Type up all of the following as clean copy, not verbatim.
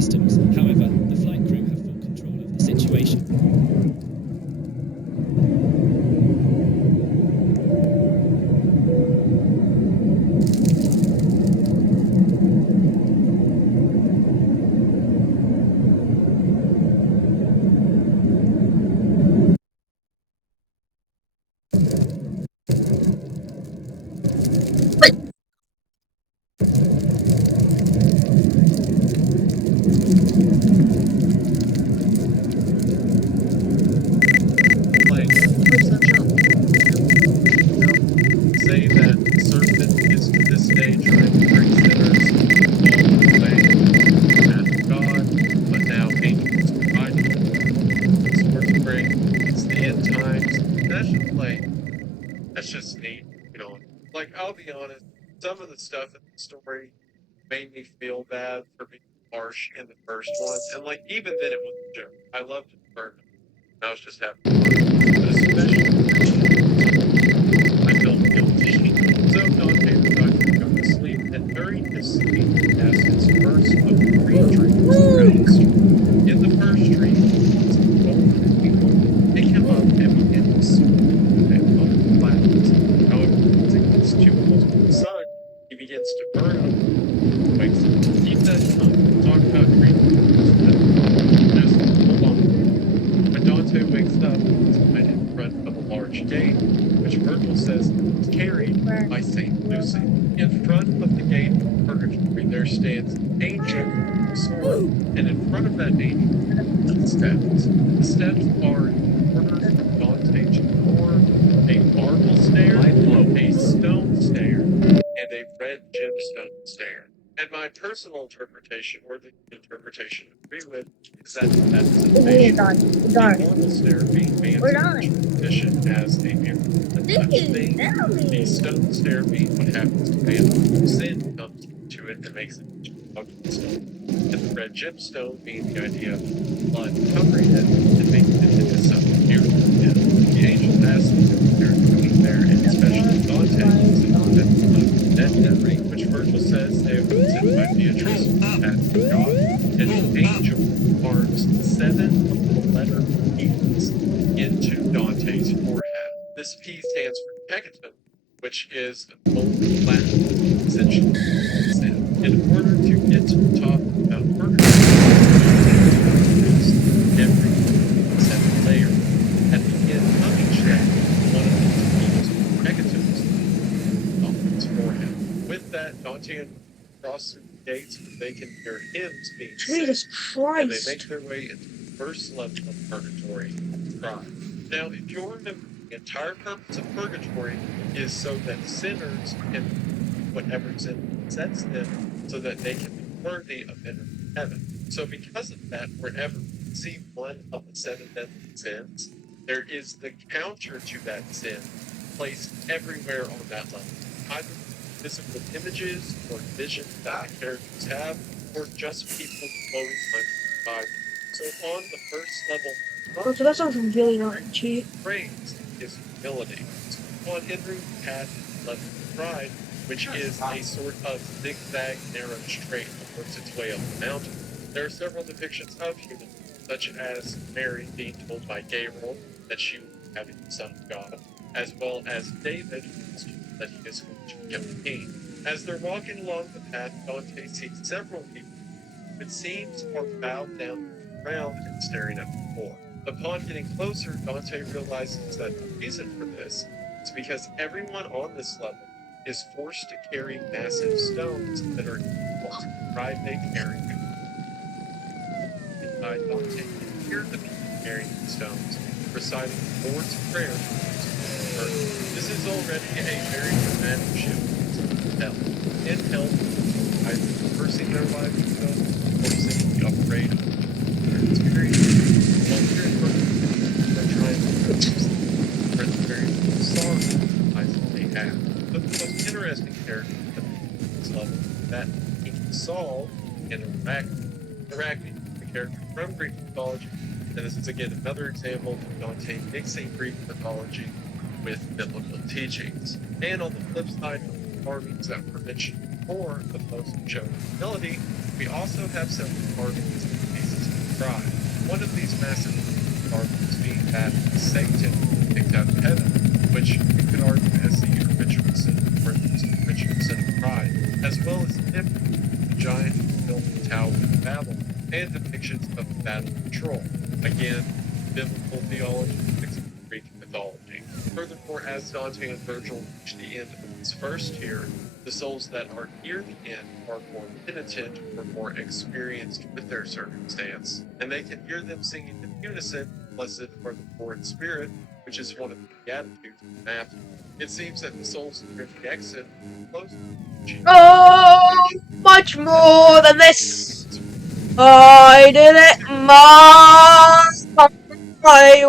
systems. However, the flight crew have full control of the situation. Say that serpent is to this day trying to bring sinners along the way to the path of God, but now angels are fighting swords break. It's the end times. That's just that's just neat. You know, like I'll be honest, some of the stuff in the story made me feel bad for being harsh in the first one, and like even then it was a joke. I loved it for I was just having fun, but especially I felt guilty. So Dante decides to go to sleep, and during his sleep, he has his first of three dreams throughout his story. In the first dream, some golden people pick him up and begin to swim and on the clouds. However, once it gets too close to the sun, he begins to burn up, wakes up. Keep that in mind. Talk about dreams. Just hold on. When Dante wakes up, he's right in front of a large gate, which Virgil says is carried by Saint Lucy. In front of the gate of purgatory, there stands an angel with a sword, and in front of that angel are steps. The steps are in order from Dante to Thor, a marble stair, a stone stair, and a red gemstone stair. And my personal interpretation, or the interpretation I agree with, is that that is a the marble stair being man's tradition as a miracle and such thing. The stone stair being what happens to man when sin comes to it and makes it ugly stone. And the red gemstone being the idea of blood covering it and making it into something miracle. And the angel asks them if they're coming there, and especially Dante looks at that ring, which Virgil says they have been sent by Beatrice at God. And the angel carves 7 of the letter P's into Dante's forehead. This P stands for Hecaton, which is only Latin, essentially sin. In order to get to the top of Mount Purgatory, every 7 layer. At the end of each layer, one of these P's, Hecatons, on his forehead. With that, Dante and cross through the gates where they can hear hymns being Jesus sung, and they Christ. make their way into the first level of Purgatory, Pride. Now, if you'll remember, the entire purpose of Purgatory is so that sinners can whatever sin sets them so that they can be worthy of entering heaven. So because of that, wherever we see one of the 7 deadly sins, there is the counter to that sin placed everywhere on that level. Either physical images or visions that the characters have, or just people flowing under the Bible. So on the first level, Oh, so that sounds really not cheap. praise is humility. So upon entering the path of love and pride, which is a sort of zigzag, narrow straight that works its way up the mountain, there are several depictions of humility, such as Mary being told by Gabriel that she will be having the Son of God, as well as David that he is going to become king. As they're walking along the path, Dante sees several people, it seems, are bowed down to the ground and staring at the floor. Upon getting closer, Dante realizes that the reason for this is because everyone on this level is forced to carry massive stones that are equal to the pride they carry. Inside Dante can hear the people carrying the stones, reciting the Lord's Prayer. This is already a very dramatic shift to hell. In hell, either reversing their lives with them or simply afraid of their experience. While here in Purgatory, they're trying to reduce them for the very sorrow lives that they have. But the most interesting character at this level is that King Saul in Arachne, the character from Greek mythology. And this is again another example of Dante mixing Greek mythology with biblical teachings. And on the flip side of the carvings that were mentioned For the most show humility, we also have several carvings and pieces of pride. One of these massive carvings being that of Satan kicked out of heaven, which you could argue as the original sin or the original sin of pride, as well as Nimrod, the giant who built the Tower of Babel, and depictions of the Battle of Troy. Again, biblical theology mixed with Greek mythology. Furthermore, as Dante and Virgil reach the end of this first tier, the souls that are near the end are more penitent or more experienced with their circumstance, and they can hear them singing in unison, "Blessed are the poor in spirit," which is one of the Beatitudes in Matthew. It seems that the souls near the exit close to Jesus. Oh, much more than this. I did it my way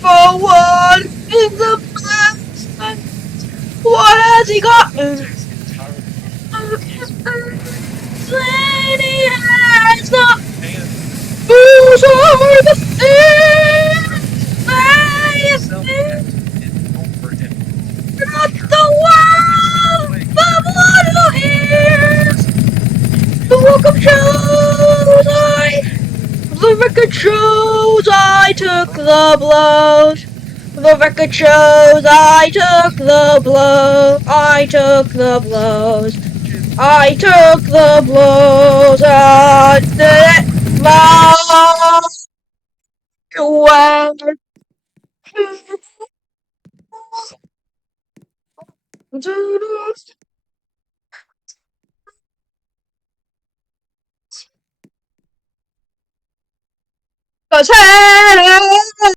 forward in the past. What has he got? Takes entirely Then he has not. and Who's over the himself and over and not the world, the one who hears. The welcome shows the record shows I took the blows. The record shows I took the blows. I took the blows. I took the blows. I did it my way. Cause hey,